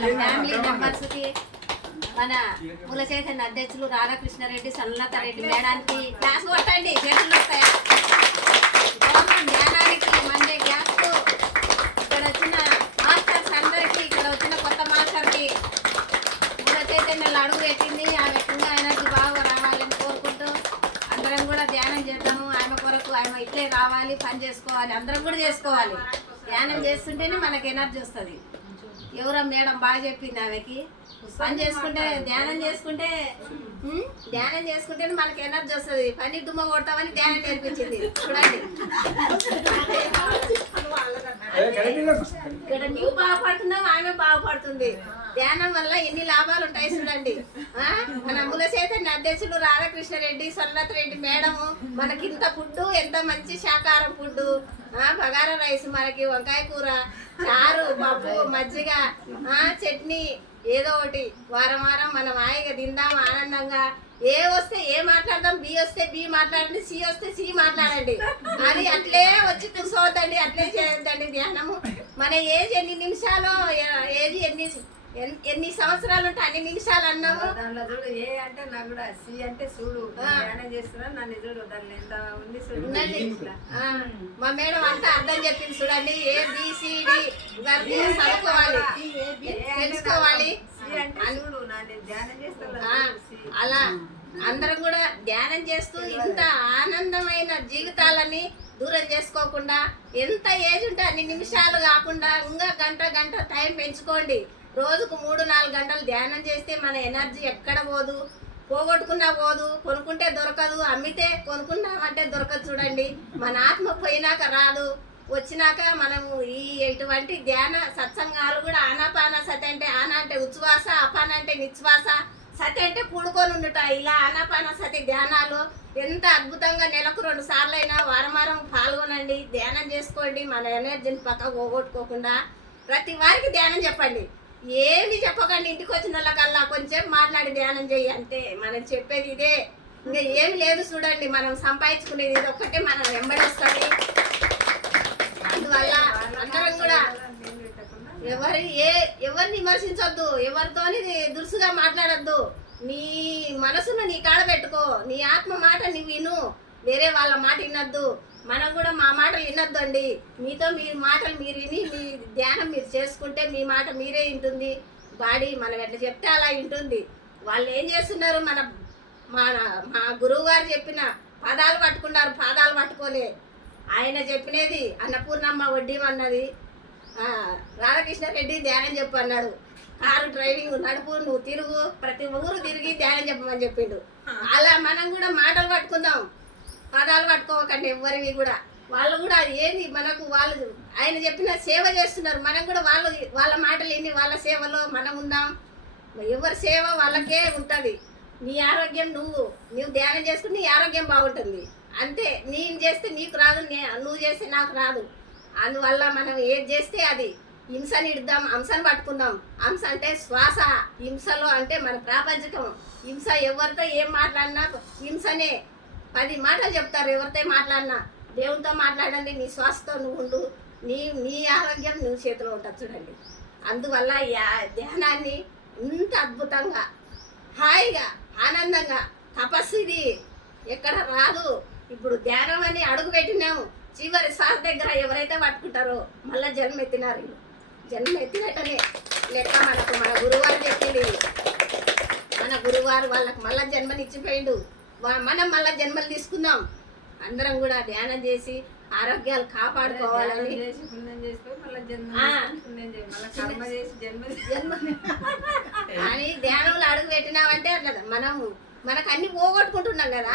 వాళ్ళ family members కి మన మూల చైతన్య అధ్యక్షులు రాధాకృష్ణారెడ్డి సన్నతారెడ్డి మేడానికి క్లాస్ కొట్టండి, చేతులు వస్తాయా? జ్ఞానానికి మండే గ్యాస్ ఇక్కడ వచ్చిన మాస్టర్స్ అందరికి, ఇక్కడ వచ్చిన కొత్త మాస్టర్కి మూల చైతన్యాలు అడుగు పెట్టింది. ఆమె ఇంకా ఎనర్జీ బాగా రావాలని కోరుకుంటూ అందరం కూడా ధ్యానం చేద్దాము. ఆమె కొరకు ఆమె ఇట్లే రావాలి, పని చేసుకోవాలి, అందరం కూడా చేసుకోవాలి. ధ్యానం చేస్తుంటేనే మనకి ఎనర్జీ వస్తుంది. ఎవరో మేడం బాగా చెప్పింది ఆమెకి, పని చేసుకుంటే ధ్యానం చేసుకుంటే మనకి ఎనర్జీ వస్తుంది. పని దుమ్మ కొడతామని ధ్యానం నేర్పించింది. చూడండి, ఇక్కడ నువ్వు బాగుపడుతున్నావు, ఆమె బాగుపడుతుంది. ధ్యానం వల్ల ఎన్ని లాభాలు ఉంటాయి చూడండి. మన మూల చైతన్య అధ్యక్షులు రాధాకృష్ణారెడ్డి సన్నత్ రెడ్డి మేడము మనకి ఇంత ఫుడ్, ఎంత మంచి శాకాహారం ఫుడ్, బగారా రైస్, మనకి వంకాయ కూర, చారు, పప్పు, మజ్జిగ, చట్నీ, ఏదో ఒకటి వారం వారం మనం హాయిగా తిందాం ఆనందంగా. ఏ వస్తే ఏ మాట్లాడదాం, బి వస్తే బి మాట్లాడండి, సి వస్తే సి మాట్లాడండి. అది అట్లే వచ్చి కూర్చోవద్దండి, అట్లే చేయొద్దండి ధ్యానము. మన ఏజ్ ఎన్ని నిమిషాలు, ఏజ్ ఎన్ని సంవత్సరాలు ఉంటే అన్ని నిమిషాలు అన్నాము. దాంట్లో చూడు, ఏ అంటే నాకు కూడా, సి అంటే చూడు ధ్యానం చేస్తున్నా, నన్ను చూడు దాంట్లో ఎంత ఉంది చూడు. మా మేడం అంతా అర్థం చెప్పింది చూడండి. ABCD చదువుకోవాలి, తెలుసుకోవాలి. అలా అందరం కూడా ధ్యానం చేస్తూ ఇంత ఆనందమైన జీవితాలని దూరం చేసుకోకుండా, ఎంత ఏజ్ ఉంటే అన్ని నిమిషాలు కాకుండా ఇంకా గంట టైం పెంచుకోండి. రోజుకు 3-4 గంటలు ధ్యానం చేస్తే మన ఎనర్జీ ఎక్కడ పోదు, పోగొట్టుకున్నా పోదు, కొనుక్కుంటే దొరకదు, అమ్మితే కొనుక్కున్నామంటే దొరకదు. చూడండి, మన ఆత్మ పోయినాక రాదు, వచ్చినాక మనము ఇటువంటి ధ్యాన సత్సంగాలు కూడా ఆనాపాన సతి అంటే ఆన అంటే ఉచ్ఛ్వాస, అపాన అంటే నిశ్వాస, సతి అంటే కూడుకొని ఉండుట. ఇలా ఆనాపాన సతి ధ్యానాలు ఎంత అద్భుతంగా నెలకు 2 సార్లు అయినా వారం పాల్గొనండి, ధ్యానం చేసుకోండి. మన ఎనర్జీని పక్కకు పోగొట్టుకోకుండా ప్రతి వారికి ధ్యానం చెప్పండి. ఏమి చెప్పకండి, ఇంటికి వచ్చిన వాళ్ళకల్లా కొంచెం మాట్లాడి ధ్యానం చేయి అంతే. మనం చెప్పేది ఇదే, ఇంకా ఏమి లేదు. చూడండి, మనం సంపాదించుకునేది ఇది ఒక్కటే మనం వెంబడిస్తుంది. అందువల్ల అందరం కూడా ఎవరిని విమర్శించొద్దు, ఎవరితోని దురుసుగా మాట్లాడద్దు. నీ మనసును నీ కాడ పెట్టుకో, నీ ఆత్మ మాట నువ్వు విను, వేరే వాళ్ళ మాట వినొద్దు. మనం కూడా మా మాటలు వినొద్దు అండి. మీతో మీ మాటలు మీరు విని మీ ధ్యానం మీరు చేసుకుంటే మీ మాట మీరే వింటుంది. బాడీ మనం ఎట్లా చెప్తే అలా వింటుంది. వాళ్ళు ఏం చేస్తున్నారు, మా గురువు గారు చెప్పిన పదాలు పట్టుకున్నారు, పాదాలు పట్టుకోలే. ఆయన చెప్పినది అన్నపూర్ణమ్మ వడ్డీమన్నది, రాధాకృష్ణారెడ్డి ధ్యానం చెప్పు అన్నాడు. కారు డ్రైవింగ్ నడుపు, నువ్వు తిరుగు, ప్రతి ఊరు తిరిగి ధ్యానం చెప్పమని చెప్పిండు. అలా మనం కూడా మాటలు పట్టుకుందాం, పదాలు పట్టుకోకండి ఎవరివి కూడా. వాళ్ళు కూడా ఏది మనకు వాళ్ళు ఆయన చెప్పిన సేవ చేస్తున్నారు. మనం కూడా వాళ్ళ మాటలు విని వాళ్ళ సేవలో మనం ఉందాం. ఎవరి సేవ వాళ్ళకే ఉంటుంది. నీ ఆరోగ్యం నువ్వు ధ్యానం చేసుకుని నీ ఆరోగ్యం బాగుంటుంది అంతే. నేను చేస్తే నీకు రాదు, నువ్వు చేస్తే నాకు రాదు. అందువల్ల మనం ఏది చేస్తే అది హింసని ఇద్దాం, హంసను పట్టుకుందాం. హంస అంటే శ్వాస, హింసలో అంటే మన ప్రాపంచికం. హింస ఎవరితో ఏం మాట్లాడినా హింసనే. 10 మాటలు చెప్తారు ఎవరితో మాట్లాడినా. దేవునితో మాట్లాడండి, నీ శ్వాసతో నువ్వు ఉండు, నీ ఆరోగ్యం నువ్వు చేతిలో ఉంటుంది. చూడండి, అందువల్ల ధ్యానాన్ని ఇంత అద్భుతంగా హాయిగా ఆనందంగా తపస్సు ఇది ఎక్కడ రాదు. ఇప్పుడు ధ్యానం అని అడుగు పెట్టినాము, చివరి శ్వాస దగ్గర ఎవరైతే పట్టుకుంటారో మళ్ళీ జన్మ ఎత్తినారు. జన్మ ఎత్తినట్టనే లెక్క. మనకు మన గురువారు చెప్పింది, మన గురువారు వాళ్ళకు మళ్ళీ జన్మనిచ్చిపోయిండు. మనం మళ్ళీ జన్మలు తీసుకుందాం. అందరం కూడా ధ్యానం చేసి ఆరోగ్యాలు కాపాడుకోవాలని. అని ధ్యానంలో అడుగు పెట్టినామంటే అట్లా మనకు అన్ని పోగొట్టుకుంటున్నాం కదా.